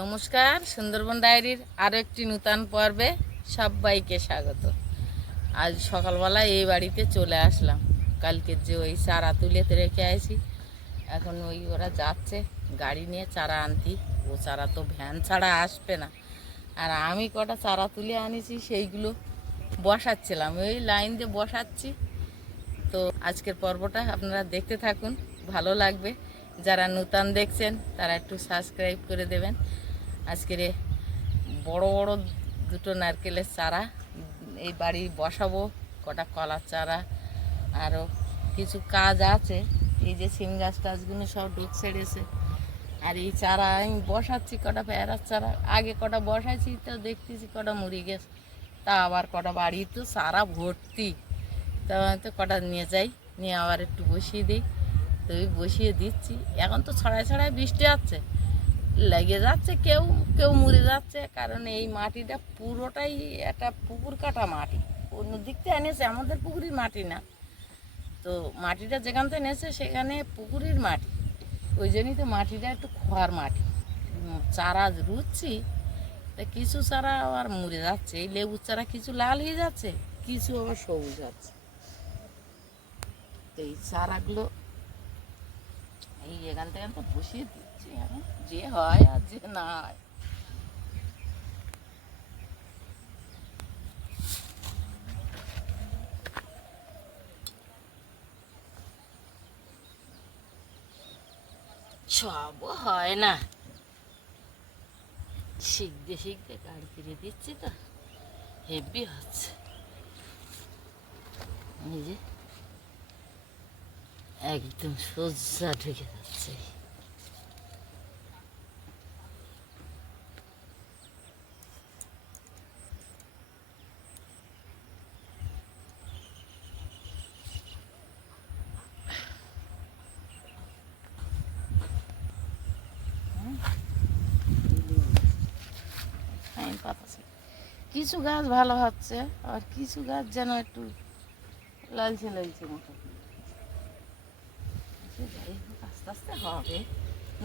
নমস্কার, সুন্দরবন ডায়েরির আরও একটি নূতন পর্বে সবাইকে স্বাগত। আজ সকালবেলায় এই বাড়িতে চলে আসলাম। কালকের যে ওই চারা তুলেতে রেখে আসি, এখন ওরা যাচ্ছে গাড়ি নিয়ে চারা আনতি। ও চারা তো ভ্যান ছাড়া আসবে না, আর আমি কটা চারা তুলে আনিছি, সেইগুলো বসাচ্ছিলাম, ওই লাইন দিয়ে বসাচ্ছি। তো আজকের পর্বটা আপনারা দেখতে থাকুন, ভালো লাগবে। যারা নূতন দেখছেন তারা একটু সাবস্ক্রাইব করে দেবেন। আজকের বড় বড় দুটো নারকেলের চারা এই বাড়ি বসাবো, কটা কলার চারা, আরও কিছু কাজ আছে। এই যে সিম গাছ টাছগুলো সব ডুব ছেড়েছে, আর এই চারা আমি বসাচ্ছি। কটা পেয়ারার চারা আগে কটা বসাইছি, তো দেখতেছি কটা মরে গেছে, তা আবার কটা বাড়ি তো চারা ভর্তি। তা তো কটা নিয়ে যাই, নিয়ে আবার একটু বসিয়ে দিই। তো ওই বসিয়ে দিচ্ছি। এখন তো ছড়ায় ছড়ায় বৃষ্টি হচ্ছে, লেগে যাচ্ছে, কেউ কেউ মরে যাচ্ছে। কারণ এই মাটিটা পুরোটাই একটা পুকুর কাটা মাটি, অন্য দিক থেকে এনেছে, আমাদের পুকুরের মাটি না। তো মাটিটা যেখান থেকে এনেছে সেখানে পুকুরের মাটি, ওই জন্যই তো মাটিটা একটু খোয়ার মাটি। চারা রুচ্ছি, তা কিছু চারা আবার মরে যাচ্ছে। এই লেবুর চারা কিছু লাল হয়ে যাচ্ছে, কিছু আবার সবুজ হচ্ছে। তো এই চারাগুলো এই এখান থেকে তো বসিয়ে দিচ্ছি, এখন যে হয় আর যে না হয়। সব হয় না, শিখতে শিখতে গাড়ি ফিরে দিচ্ছি, তো হেভি হচ্ছে। এই যে একদম সোজা ঢুকে যাচ্ছে। কিছু গাছ ভালো হচ্ছে, আর কিছু গাছ যেন একটু লালচে লালচে মতো। যাই হোক, আস্তে আস্তে হবে।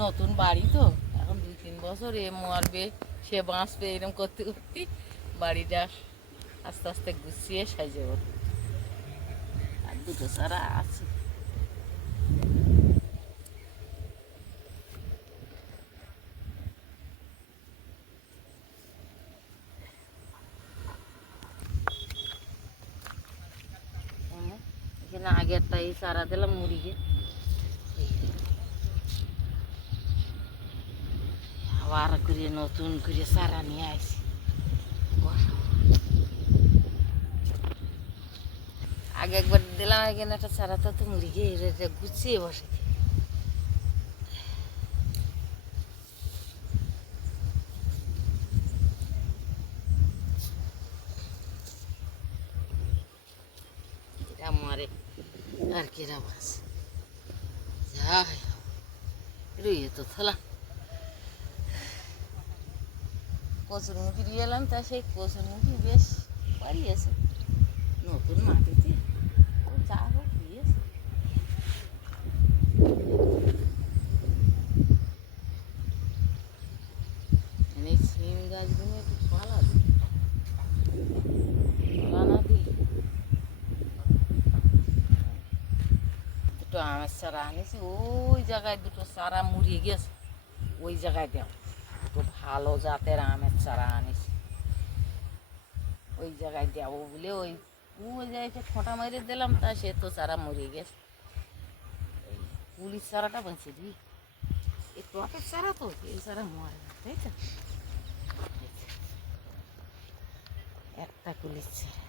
নতুন বাড়ি তো, এখন 2-3 বছর এ মরবে সে বাঁচবে, এরকম করতে করতে বাড়িটা আস্তে আস্তে গুছিয়ে সাজে উঠবে। আর দুটো চারা আছে। এখানে আগেরটা এই চারা দিলাম মুড়িকে, আবার করে নতুন করে চারা নিয়ে আসি। আগে একবার দিলাম এখানে একটা চারা, তো মুড়িকে গুছিয়ে বসে। এরা মরে আর কেরা বাস যাই রুইয়ে তো থালা কচুরমুখী দিয়ে এলাম, তা সেই কচুরমুখী বেশ বাড়িয়েছে নতুন মাটিতে। ও যা হোক দিয়েছে। এই সিম গাছগুলো একটু পালা দিই, পালা না দিই। দুটো আমের চারা আনিছি, ওই জায়গায় দুটো চারা মুড়িয়ে গেছে, ওই জায়গায় দেও। দুটো ভালো জাতের আমের চারা আনিছি, ওই জায়গায় দেবো বলে ওই ওই জায়গায় খোঁটা মেরে দিলাম, তা সে তো চারা মরিয়ে গেছে। এই পুলিশ চারাটা বেঁচে দিই, এই টকের চারা তো, এই চারা মরে না, তাই তো। একটা কুলির চারা,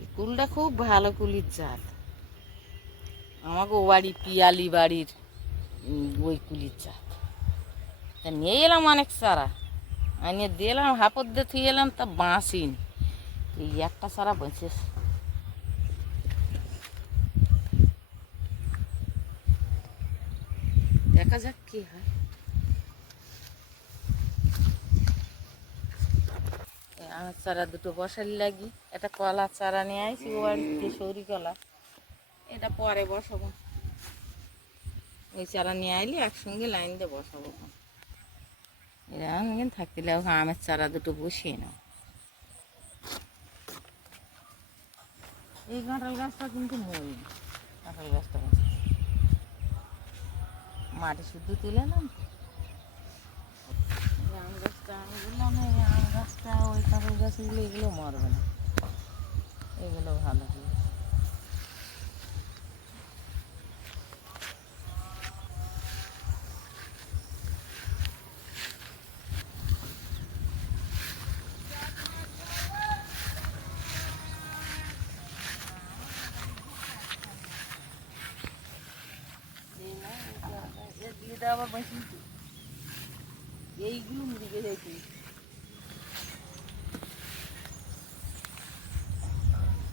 এই কুলটা খুব ভালো কুলির জাত। আমাকে ও বাড়ি পিয়ালি বাড়ির ওই কুলির জাত। তা নিয়ে এলাম অনেক চারা, আনিয়ে দিলাম, হাপর দিয়ে থুয়ে এলাম, তা বাঁচিন। এই একটা চারা বেঁচেছে। দেখা যাক কি হয়। আমের চারা দুটো বসার লাগি, একটা কলা চারা নিয়ে আসি ও বাড়িতে, সৌরি কলা, এটা পরে বসাবো। ওই চারা নিয়ে আইলে একসঙ্গে লাইন দিয়ে বসাবো। এরকম কিন্তু থাকতে ওখানে আমের চারা দুটো বসিয়ে নাও। এই কাঁঠাল গাছটা কিন্তু মই কাঁঠাল গাছটা মাটি শুদ্ধ তুলে নাম আম গাছটা আমি বললাম আম গাছটা ওই কাঁঠাল গাছগুলো এগুলো মরবে না, এগুলো ভালো হবে। আবার বেশি এইগুলো দিকে যাইছি,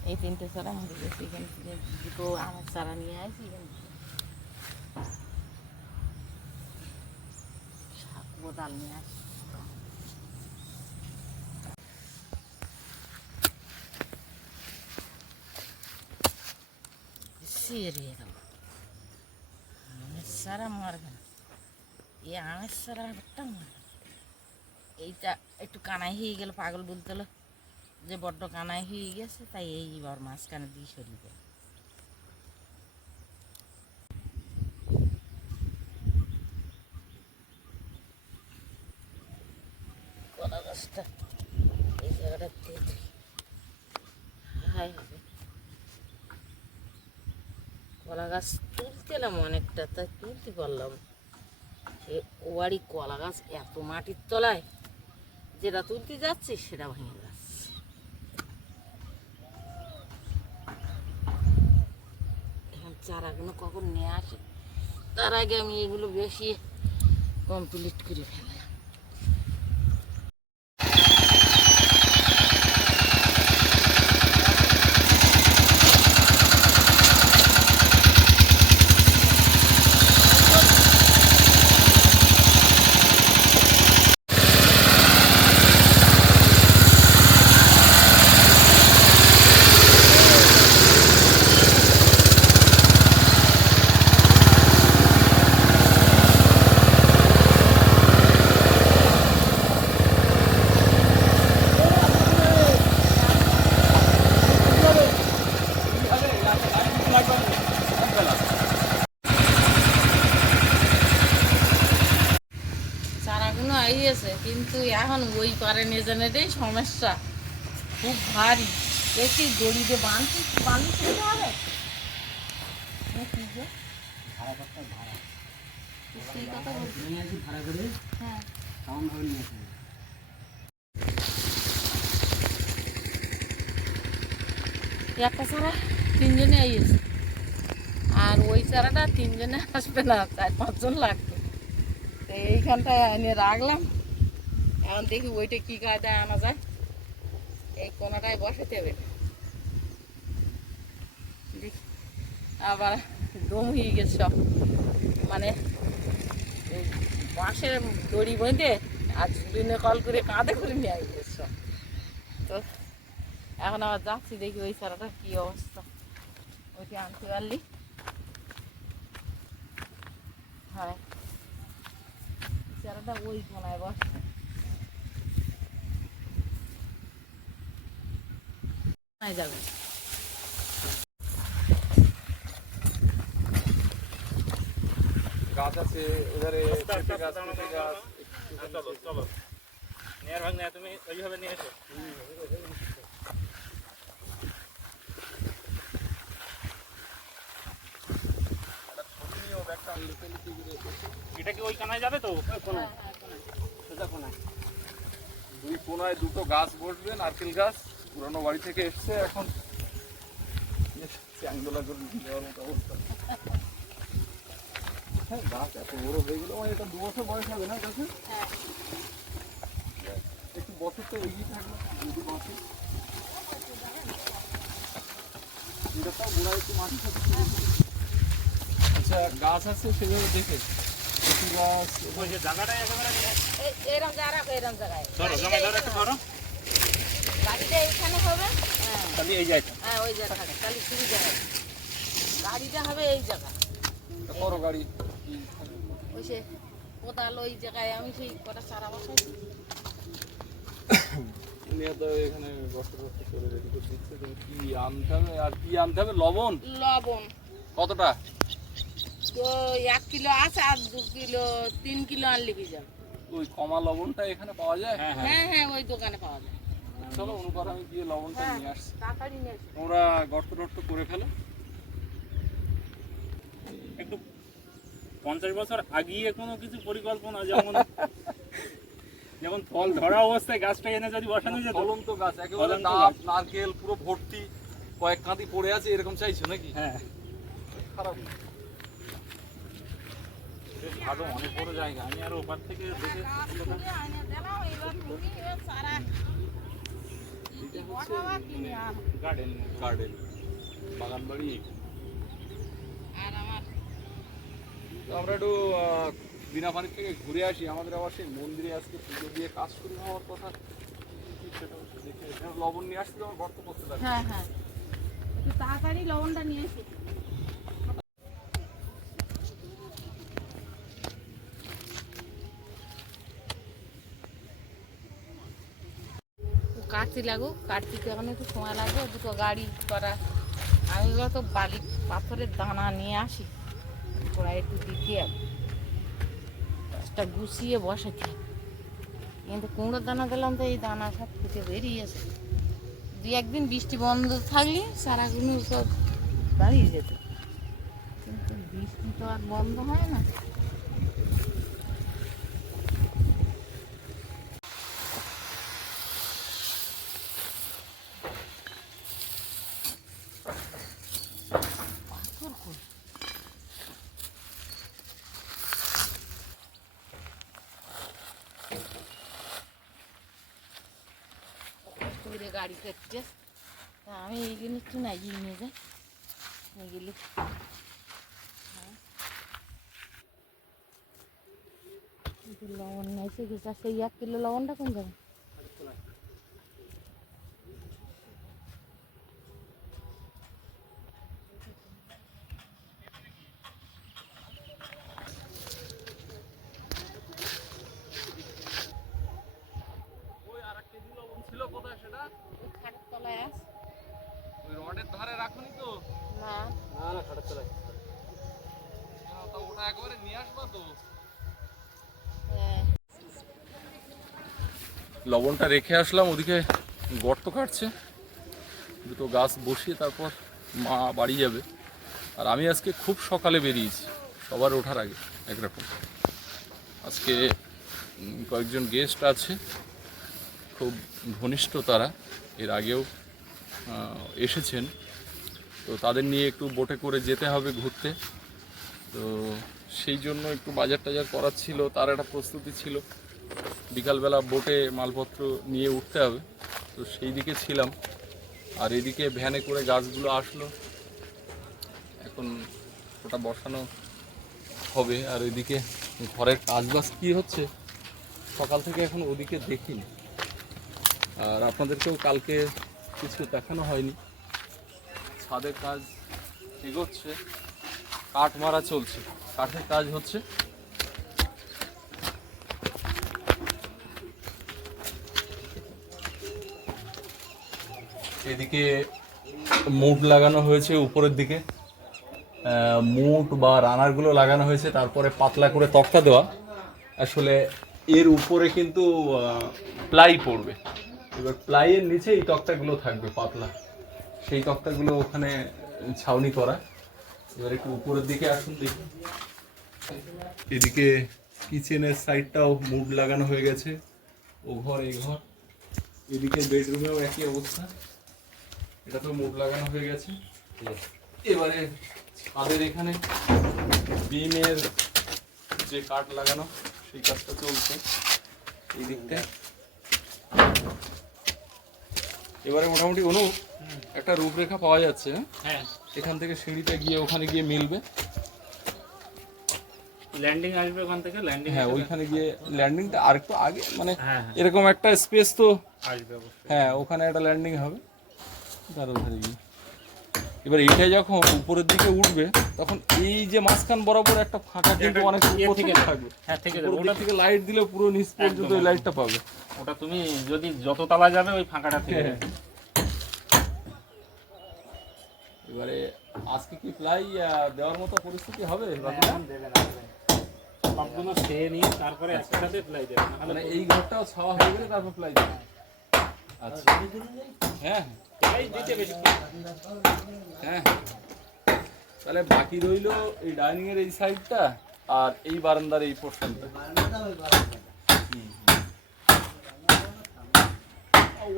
এই তিনটে চারা মুড়ে গেছে। এখান থেকে দুটো আমের চারা নিয়ে আসি, এখান থেকে কোদাল নিয়ে আসি। সেরিয়ে দেবো, আমের চারা মারবে না, এই আমের চারা একটা মারবে। এইটা একটু কানাই হয়ে গেল, পাগল বলতে হলো যে বড্ড কানাই হয়ে গেছে, তাই এইবার মাঝখানে দিয়ে সরিয়ে দেয়। কলা গাছটা এই জায়গাটা হাই হবে, কলা গাছ তুলতেলাম অনেকটা, তাই তুলতে পারলাম। ও বাড়ি কলা গাছ এত মাটির তলায়, যেটা তুলতে যাচ্ছে সেটা ভেঙে যাচ্ছে। এখন চারাগুলো কখন নিয়ে আসে, তার আগে আমি এগুলো বেশি কমপ্লিট করে ফেললাম। চারাগুলো আইয়েছে, কিন্তু এখন ওই পারে নিয়ে জানাটাই সমস্যা, খুব ভারী। দেখি দড়িতে বাঁধতে হবে। সেই কথা বলছি, ভাড়া করে হ্যাঁ একটা চারা তিনজনে আইয়েছে, আর ওই চারাটা তিনজনে আসবে না, 4-5 জন লাগবে। তো এইখানটায় এনে রাখলাম, এখন দেখি ওইটা কী কায়দায় আনা যায়। এই কোনাটায় বসাতে হবে, দেখি আবার দম হয়ে গেছে সব, মানে বাঁশের দড়ি বেঁধে আর ঝুলিনে কল করে কাঁধে করে নিয়ে গেছে সব। তো এখন আবার যাচ্ছি, দেখি ওই চারাটার কী অবস্থা, ওইটি আনতে পারলি। হ্যাঁ চারাটা ওই কোনায় বসছে, যাবে গাছ আছে এবারে, চলো চলো নেয়ার ভাগ নেয়া, তুমি ওইভাবে নিয়ে এসো। এটা কি ওই কানায় যাবে তো? দুই কোনায় দুটো গাছ বসবে, নারকেল গাছ পুরানো বাড়ি থেকে এসছে, এখন চ্যাংদোলা করে নিয়ে যাওয়ার মতো অবস্থা। হ্যাঁ গাছ এত বড় হয়ে গেল, এটা 2 বছর বয়স হবে না গাছে, একটু বছর তো এগিয়ে থাকলো যদি বাঁচে। এটা তো গোড়ায় একটু মাটি থাকে। আচ্ছা গাছ আছে সেভাবে দেখে গাছ, ওই যে জায়গাটা একেবারে এরকম জায়গা, এরকম জায়গায় ধরো জমে ধরো, একটু ধরো, গাড়িটা এইখানে হবে। হ্যাঁ খালি এই জায়গা। হ্যাঁ ওই জায়গা থাকে, তাহলে সুবিধা হবে। গাড়িটা হবে এই জায়গা, বড় গাড়ি ওই সে কোদাল ওই জায়গায় আমি সেই কটা চারা বসাইছি। নিয়ে তো এখানে গর্ত টর্ত করে রেডি করে দিচ্ছে। তুমি কি আনতে হবে আর কি আনতে হবে? লবণ লবণ কতটা? তো 1 কিলো আছে আর 2 কিলো 3 কিলো আনলে কি যাবে। ওই কমা লবণটা এখানে পাওয়া যায়? হ্যাঁ হ্যাঁ ওই দোকানে পাওয়া যায়। চলো অনুপার আমি গিয়ে লবণটা হ্যাঁ নিয়ে আসছি। তাড়াতাড়ি নিয়ে এসো। তোমরা গর্ত টর্ত করে ফেলো। একটু 50 বছর আগিয়ে কোনো কিছু পরিকল্পনা, যেমন যেমন ফল ধরা অবস্থায় গাছটা এনে যদি বসানো যেত। ফলন্ত গাছ একেবারে ফলন্ত ডাব গাছ। নারকেল পুরো ভর্তি, কয়েক কাঁদি পড়ে আছে, এরকম চাইছো নাকি? হ্যাঁ, খারাপ না। বেশ ভালো, অনেক বড় জায়গা। আমি আর ওপার থেকে দেখে গাছ তুলে আনে দিলাম, এবার তুমি এবার চারা এটা হচ্ছে বসাবা কিনে আনো। গার্ডেন। গার্ডেন, বাগান বাড়ি। আর আমার তো আমরা একটু বিনাপানি থেকে ঘুরে আসি। আমাদের আবার সেই মন্দিরে আজকে পুজো দিয়ে কাজ শুরু হওয়ার কথা। কি সেটা হচ্ছে দেখে এখানে লবণ নিয়ে আসছিল, আমার গর্ত করতে লাগে। হ্যাঁ হ্যাঁ একটু তাড়াতাড়ি লবণটা নিয়ে এসো। কাটতে লাগুক, কাটতে এখন একটু সময় লাগবে, দুটো গাড়ি করা। আমি তো বালি পাথরের দানা নিয়ে আসি, ওরা একটু দিতে হবে, গাছটা গুছিয়ে বসাতে হবে। কিন্তু কুমড়োর দানা দিলাম তো এই দানা সব ফুটে বেরিয়েছে। 2-1 দিন বৃষ্টি বন্ধ থাকলে চারাগুলো সব দাঁড়িয়ে যেত, কিন্তু বৃষ্টি তো আর বন্ধ হয় না। পাথর কই? কষ্ট করে গাড়ি করছে, তা আমি এই জিনিসটা না এগিয়ে নিয়ে যাই, এগুলি লবণ নিয়েছে গেছে। সেই 1 কিলো লবণটা কোন যাবে? ওই আর 1 কেজি লবণ ছিল, কোথায় সেটা? ওই খাটের তলায় আস। ওই রডের ধারে রাখুনি তো? না না, খাটার তলায়। তা ওটা একবারে নিয়ে আসবা তো? হ্যাঁ লবণটা রেখে আসলাম, ওদিকে গর্ত কাটছে, দুটো গাছ বসিয়ে তারপর মা বাড়ি যাবে। আর আমি আজকে খুব সকালে বেরিয়েছি, সবার ওঠার আগে একরকম। আজকে কয়েকজন গেস্ট আছে, খুব ঘনিষ্ঠ তারা, এর আগেও এসেছেন। তো তাদের নিয়ে একটু বোটে করে যেতে হবে ঘুরতে। তো সেই জন্য একটু বাজার টাজার করার ছিল, তার একটা প্রস্তুতি ছিল। বিকালবেলা বোটে মালপত্র নিয়ে উঠতে হবে, তো সেই দিকে ছিলাম। আর এদিকে ভ্যানে করে গাছগুলো আসলো, এখন ওটা বসানো হবে। আর এদিকে ঘরের কাজবাজ কী হচ্ছে সকাল থেকে এখন ওদিকে দেখিনি। আর আপনাদেরকেও কালকে কিছু দেখানো হয়নি। ছাদের কাজ এগোচ্ছে, কাঠ মারা চলছে, কাঠের কাজ হচ্ছে। এদিকে মুট লাগানো হয়েছে উপরের দিকে, মুট বা রানারগুলো লাগানো হয়েছে, তারপরে পাতলা করে তক্তা দেওয়া। আসলে এর উপরে কিন্তু প্লাই পড়বে, এবার প্লাইয়ের নিচে এই তক্তাগুলো থাকবে পাতলা, সেই তক্তাগুলো ওখানে ছাউনি করা। এবার একটু উপরের দিকে আসুন দেখুন, এদিকে কিচেনের সাইডটাও মুড লাগানো হয়ে গেছে, ও ঘর এই ঘর। এদিকে বেডরুমেও একই অবস্থা, এটা তো মুড লাগানো হয়ে গেছে। এবারে ছাদের এখানে বিমের যে কাঠ লাগানো সেই কাজটা চলছে এই দিকটায়। এবারে মোটামুটি কোনো একটা রূপরেখা পাওয়া যাচ্ছে। হ্যাঁ, এখান থেকে সিঁড়িতে গিয়ে ওখানে গিয়ে মিলবে। ল্যান্ডিং আসবে ওখান থেকে, ল্যান্ডিং। হ্যাঁ, ওইখানে গিয়ে ল্যান্ডিংটা আর একটু আগে, মানে হ্যাঁ এরকম একটা স্পেস তো। আসবে অবশ্যই। হ্যাঁ, ওখানে একটা ল্যান্ডিং হবে, তার ওখানে গিয়ে এবার এইটা যখন উপরের দিকে উঠবে তখন এই যে মাঝখান বরাবর একটা ফাঁকা কিন্তু অনেক উপর থেকে থাকবে। হ্যাঁ থেকে যাবে, উপর ওটা থেকে লাইট দিলে পুরো নিচ পর্যন্ত ওই লাইটটা পাবে। ওটা তুমি যদি যত তালা যাবে ওই ফাঁকাটা থেকে যাবে। এবারে আজকে কি প্লাই দেওয়ার মতো পরিস্থিতি হবে বাকি না? সবগুলো খেয়ে নিয়ে তারপরে একসাথে প্লাই দেবে, নাহলে মানে এই ঘরটাও ছাওয়া হয়ে গেলে তারপর প্লাই দেবে। আচ্ছা হ্যাঁ প্লাই দিতে বেশি হ্যাঁ, তাহলে বাকি রইলো এই ডাইনিং এর এই সাইডটা আর এই বারান্দার এই পোর্শনটা।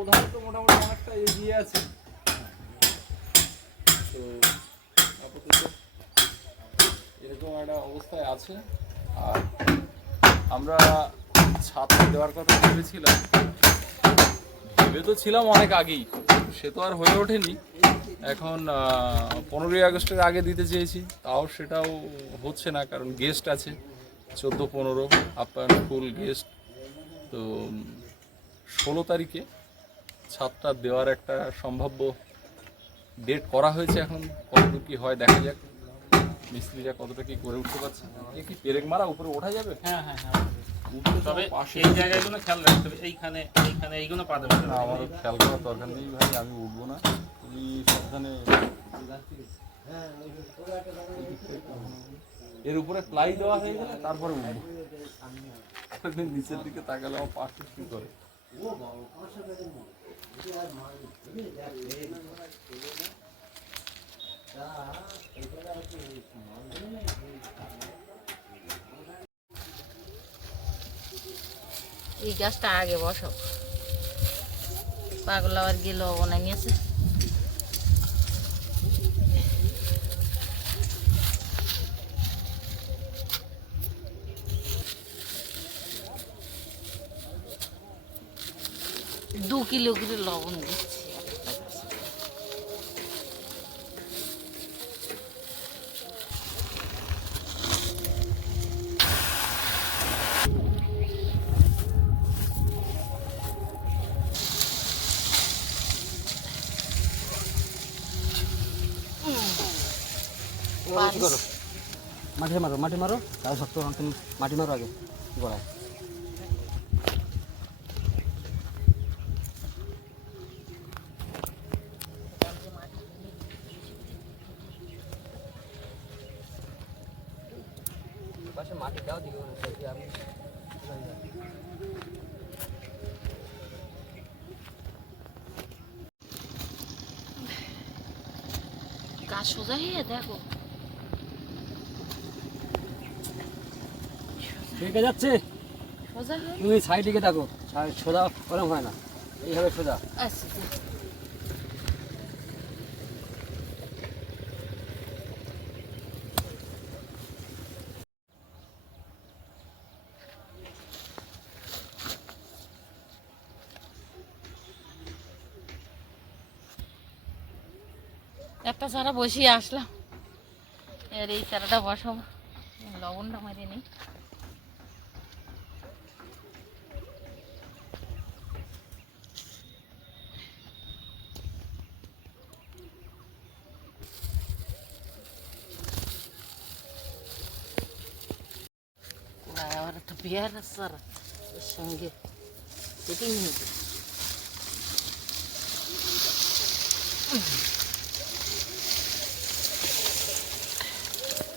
ওধারে তো মোটামুটি অনেকটা এগিয়ে আছে। তো আপাতত এরকম একটা অবস্থায় আছে। আর আমরা ছাদটা দেওয়ার কথা ভেবেছিলাম, ভেবে তো ছিলাম অনেক আগেই, সে তো আর হয়ে ওঠেনি। এখন 15ই আগস্টের আগে দিতে চেয়েছি, তাও সেটাও হচ্ছে না, কারণ গেস্ট আছে 14-15 আপ্যায়ন ফুল গেস্ট। তো 16 তারিখে ছাদটা দেওয়ার একটা সম্ভাব্য ডেট করা হয়েছে। এখন কতটুকু কি হয় দেখা যাক, মিস্ত্রিরা কতটা কি করে উঠতে পারছে। এ কি পেরেক মারা উপরে ওঠা যাবে? হ্যাঁ হ্যাঁ হ্যাঁ, উঠলে তবে পাশে এই জায়গাগুলো খেয়াল রাখতে হবে, এইখানে এইখানে এইগুলো পা দেবে না, আমারও খেয়াল করার দরকার নেই ভাই, আমি উঠবো না, তুমি সাবধানে। এর উপরে প্লাই দেওয়া হয়ে গেলে তারপরে উঠবো। নিচের দিকে তাকালে আমার পা কি করে। এই গাছটা আগে বসো, পাগলা আর গেল বানাই নিয়েছে। দু কিলো করে লবণ দিচ্ছি। কি করো? মাটি মারো তাও শক্ত, তুমি মাটি মারো আগে গড়ায়। পাশে মাটি দাও দিও আমি গাছ সোজা হয়ে দেখো, ঠিক যাচ্ছে। সোজা হয়ে তুমি সাইড দিকে দেখো, সোজা ওরকম হয় না, এইভাবে সোজা। আচ্ছা একটা চারা বসিয়ে আসলাম, এর এই চারাটা বসাবো, লবণটা মারিয়ে নিই। আবার একটা পেয়ারা চারা এর সঙ্গে সেটিং হয়েছে।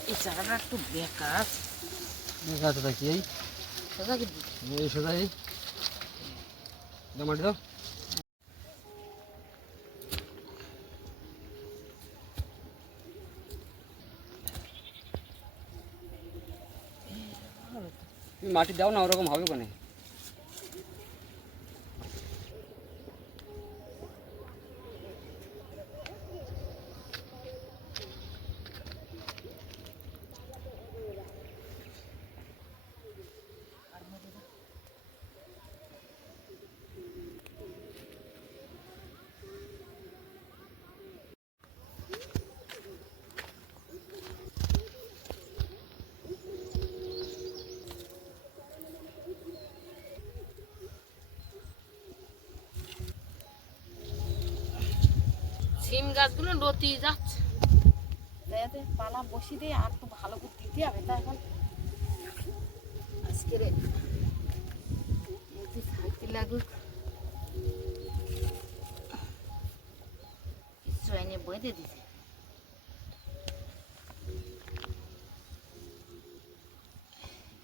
এই চারাটা একটু বেকার, গাছটা কি এই সোজা কি এই সোজা এই দাও মাটি দাও। তুমি মাটি দাও না, ওরকম হবে কোনে। সিম গাছগুলো লতিয়ে যাচ্ছে, যাতে পালা বসিয়ে দিয়ে আর একটু ভালো করে দিতে হবে। তা এখন আজকের ছাড়তে লাগুক, কিছু এনে বেঁধে দিতে।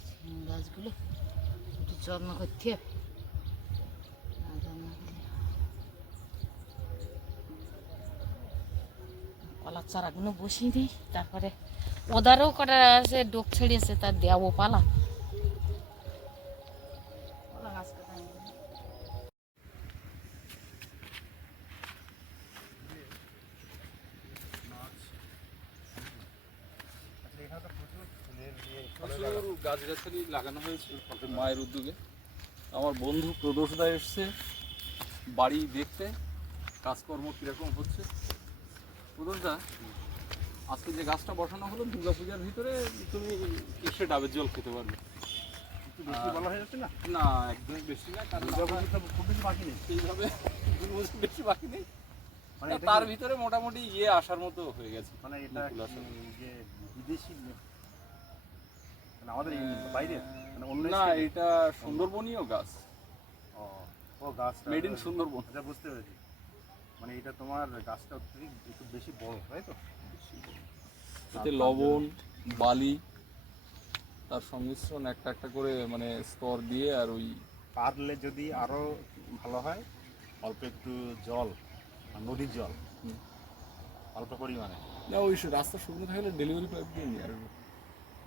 সিম গাছগুলো একটু যত্ন করতে হবে, না যত্ন করলে কলার চারাগুলো বসিয়ে দিই। তারপরে ওদারও কটা আছে, ডোক ছেড়িয়েছে, তার দেওয়াও পালা। কলা গাছ কাটা নেই। প্রচুর গাছগাছালি লাগানো হয়েছে মায়ের উদ্যোগে। আমার বন্ধু প্রদোষদা এসছে বাড়ি দেখতে কাজকর্ম কীরকম হচ্ছে। প্রদোষদা, আজকে যে গাছটা বসানো হলো দুর্গাপূজার ভিতরে, তুমি কিসে ডাবের জল খেতে পারবে? একটু বেশি বলা হয়ে যাচ্ছে না? না, একদমই বেশি না, কারণ দুর্গাপুজো তো খুব বেশি বাকি নেই। সেইভাবে 2 বছর বেশি বাকি নেই। মানে এটা তার কি- ভিতরে মোটামুটি আসার মতো হয়ে গেছে। মানে এটা মুকুল আসার। যে বিদেশি, মানে আমাদের এই বাইরে, মানে অন্য না, state এ? এটা সুন্দরবনীয় গাছ, ও, ও গাছটা মেড ইন সুন্দরবন। আচ্ছা, বুঝতে পেরেছি। মানে এটা তোমার গাছটা একটু বেশি বড়, তাই তো? এতে লবণ, বালি, তার সংমিশ্রণ একটা একটা করে মানে স্তর দিয়ে, আর ওই পারলে যদি আরো ভালো হয়, অল্প একটু জল, আর নদীর জল, হুম। অল্প পরিমাণে না, ওই রাস্তা শুকনো থাকলে ডেলিভারি পাইপ দিয়ে নিয়ে আসবো।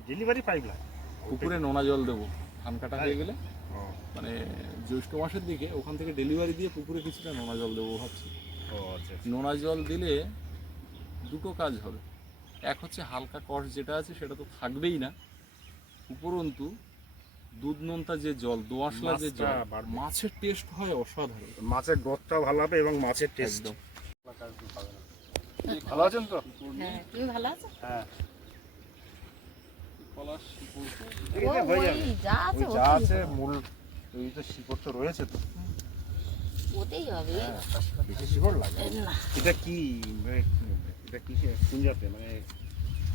ডেলিভারি পাইপ লাগে পুকুরে নোনা জল দেবো ধান কাটা হয়ে গেলে, ও, মানে জ্যৈষ্ঠ মাসের দিকে ওখান থেকে ডেলিভারি দিয়ে পুকুরে কিছুটা নোনা জল দেবো ভাবছি। ও আচ্ছা। নোনা জল দিলে দুটো কাজ হবে। এক হচ্ছে হালকা কষ যেটা আছে সেটা তো থাকবেই না, উপরন্তু দুধ নোনতা যে জল, দোআঁশলা যে মাছটা জল, বাড়বে। মাছের টেস্ট হয় অসাধারণ মাছের গ্রোথটাও ভালো হবে এবং মাছের টেস্ট। একদম। ভালো আছেন তো? হ্যাঁ, তুমি ভালো আছো? হ্যাঁ, কলার শিকড় তো এই যে হয়ে যাবে। ওই যা আছে ওই যা ওতেই আছে হবে। মূল, ওই তো শিকড় তো রয়েছে তো। ওতেই হবে। বেশি শিকড় লাগে। না, এটা কি, এটা কি কোন জাতে, মানে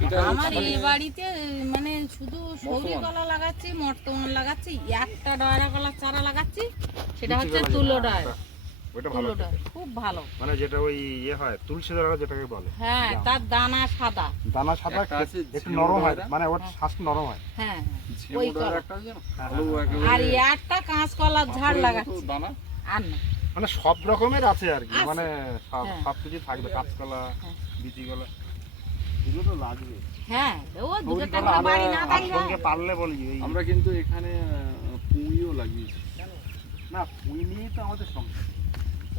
এটা আমার মানে এই বাড়িতে মানে শুধু সৌরি বর্তমান। কলা লাগাচ্ছি, মর্তমান লাগাচ্ছি, একটা ডয়রা কলার চারা লাগাচ্ছি, সেটা তুলসী হচ্ছে কলা যেটা, তুলো ডয়। ওইটা ভালো তুলো ডয় খেতে। খুব ভালো। মানে যেটা ওই হয় তুলসী দরা যেটাকে বলে, হ্যাঁ, তার দানা সাদা। দানা সাদা, একটা আছে একটু ঝিঙে নরম হয়, ডয়রা। মানে ওর শ্বাসটা নরম হয়। হ্যাঁ, ঝিঙে ওই ডয়রা কলা। একটা আছে না, হ্যাঁ, ভালো হ্যাঁ, একেবারে আর একটা কাঁচকলার ঝাড় পাথরের মতো লাগাচ্ছি। দানা। আর না, মানে সব রকমের আছে আর কি, আছে। মানে হ্যাঁ। সব কিছু থাকবে, কাঁচকলা, হ্যাঁ। বিচিকলা, এগুলো তো লাগবে। হ্যাঁ, ও দুটো সৌরি টাকা কলা বাড়ি না আমরা থাকলে সঙ্গে পারলে বলি ওই, আমরা কিন্তু এখানে পুঁইও লাগিয়েছি। না পুঁই নিয়েই তো আমাদের সংসার।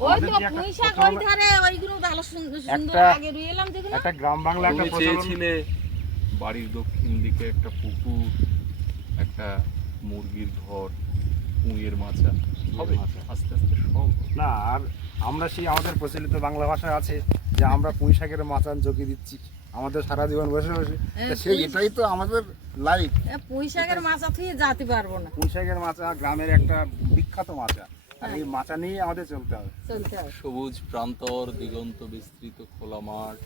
ওই আমাদের তো যে একটা পুঁই শাক প্রচলন- ওই ধারে ওইগুলো ভালো সুন্দর সুন্দর একটা- আগে রুই এলাম যেগুলো। একটা গ্রাম বাংলা একটা তুমি প্রচলন, চেয়েছিলে বাড়ির দক্ষিণ দিকে একটা পুকুর, একটা মুরগির ঘর, পুঁইয়ের মাচা হবে, মাচা। আস্তে আস্তে সব হবে। না আর আমরা সেই আমাদের প্রচলিত বাংলা ভাষায় আছে যে আমরা পুঁই শাকের মাচান জকি দিচ্ছি আমাদের সারা জীবন বসে বসে, তা সেই এটাই তো আমাদের লাইফ। পুঁই শাকের মাচা থুয়ে যেতে পারবো না, পুঁই শাকের মাচা গ্রামের একটা বিখ্যাত মাচা, আর এই মাচা নিয়ে আমাদের চলতে হবে। চলতে হবে। সবুজ প্রান্তর, দিগন্ত বিস্তৃত খোলা মাঠ,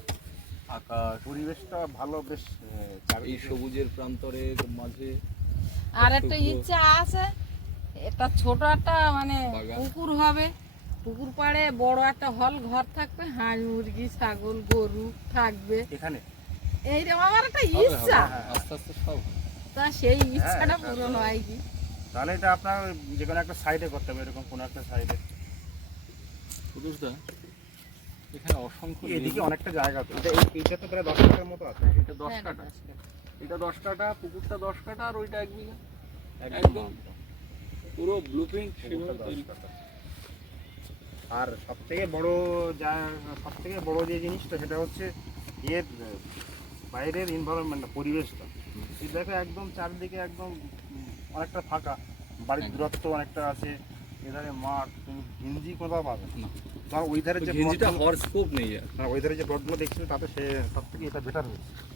আকাশ, পরিবেশটা ভালো বেশ, এই চারিদিকে সবুজের প্রান্তরের মাঝে আর একটা ইচ্ছা আছে, এটা ছোট একটা মানে বাগান। পুকুর হবে, পুকুর পাড়ে বড় একটা হল ঘর থাকবে, হাঁস মুরগি ছাগল গরু থাকবে, এখানে এইরকম আমার একটা হবে, ইচ্ছা। হবে, আস্তে আস্তে সব হবে। তা সেই ইচ্ছাটা হ্যাঁ, পূরণ হয় কি? তাহলে এটা আপনার যে কোনো একটা সাইডে করতে হবে, এরকম কোনো একটা সাইডে। সুদোষদা, এখানে অসংখ্য এদিকে লেবু। অনেকটা জায়গা তো, এইটা তো প্রায় 10 কাঠার মতো আছে। এটা 10 হ্যাঁ, কাঠা, দশ কাঠা। এটা 10 কাঠা, পুকুরটা 10 কাঠা, আর ওইটা 1 বিঘা। একদম একদম পুরো ব্লুপ্রিন্ট পুকুরটা 10 তৈরি। কাঠা। আর সবথেকে বড় যে জিনিসটা সেটা হচ্ছে এর বাইরের এনভায়রনমেন্টটা, পরিবেশটা। এই দেখো একদম চারদিকে একদম অনেকটা ফাঁকা, বাড়ির একদম। দূরত্ব অনেকটা আছে, এধারে মাঠ, তুমি ঘিঞ্জি কোথাও পাবে না। ধর ওই ধারে যে ঘিঞ্জিটা plot গুলো- হওয়ার স্কোপ নেই আর। ওই ধারে যে প্লটগুলো দেখছিল তাতে সে সব থেকে এটা বেটার হয়েছে।